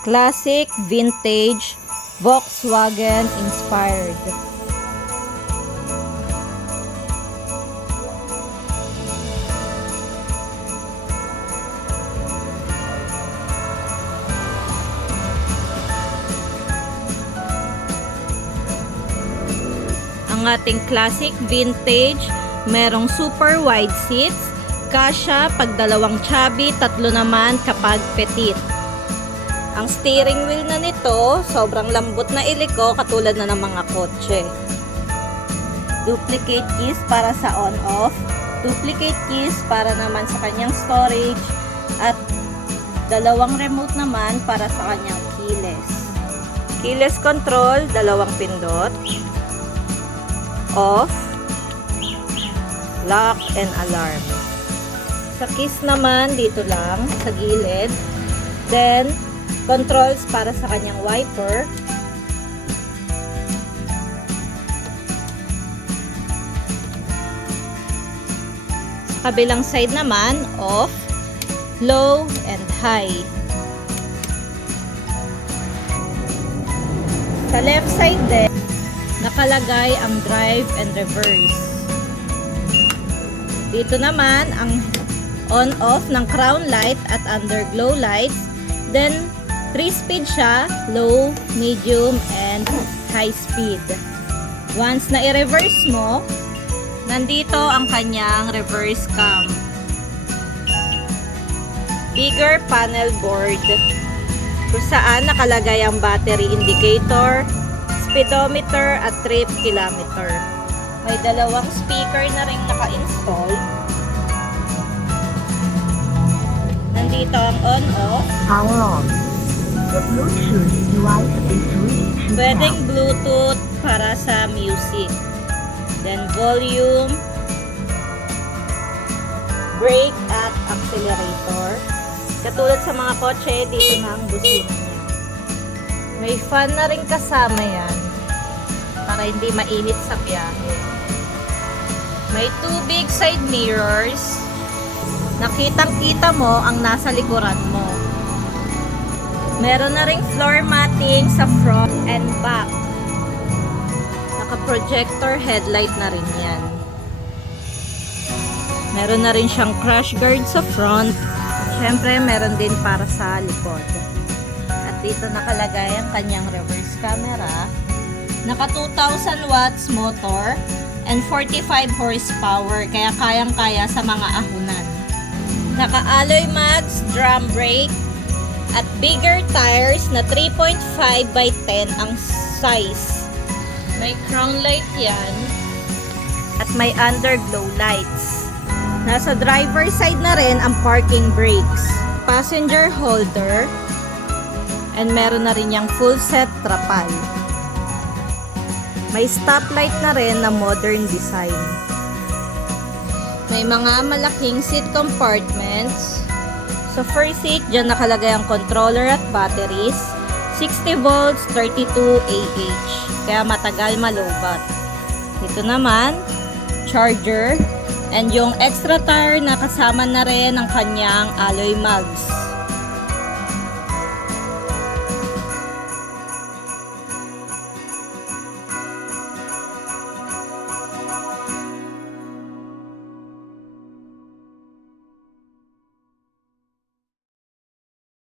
Classic, vintage, Volkswagen inspired. Ang ating classic vintage, merong super wide seats, kasya pag dalawang chubby, tatlo naman kapag petite. Ang steering wheel na nito, sobrang lambot na iliko katulad na ng mga kotse. Duplicate keys para sa on-off, duplicate keys para naman sa kanyang storage, at dalawang remote naman para sa kanyang keyless. Keyless control, dalawang pindot. Off, lock, and alarm. Sa keys naman, dito lang, sa gilid. Then, controls para sa kanyang wiper. Sa kabilang side naman, off, low, and high. Sa left side din, nakalagay ang drive and reverse. Dito naman ang on-off ng crown light at underglow lights. Then, 3-speed siya, low, medium, and high speed. Once na i-reverse mo, nandito ang kanyang reverse cam. Bigger panel board, kung saan nakalagay ang battery indicator, speedometer, at trip kilometer. May dalawang speaker na rin naka-install. Nandito ang on-off. Power on. The Bluetooth device is ready. Pwedeng Bluetooth para sa music. Then volume, brake at accelerator. Katulad sa mga kotse, dito na ang busina niya. May fan na rin kasama yan para hindi mainit sa biyahe. May 2 big side mirrors. Nakitang-kita mo ang nasa likuran mo. Meron na ring floor matting sa front and back. Naka-projector headlight na rin yan. Meron na rin siyang crash guard sa front. Siyempre, meron din para sa likod. At dito nakalagay ang kanyang reverse camera. Naka 2,000 watts motor and 45 horsepower, kaya kayang-kaya sa mga ahunan. Naka-alloy mats, drum brake, at bigger tires na 3.5 by 10 ang size. May crown light yan, at may underglow lights. Nasa driver side na rin ang parking brakes, passenger holder, and meron na rin yung full set trapal. May stoplight na rin na modern design. May mga malaking seat compartments. Sa first seat, dyan nakalagay ang controller at batteries. 60 volts, 32 AH. Kaya matagal malobat. Dito naman, charger. And yung extra tire na kasama na rin ang kanyang alloy mugs.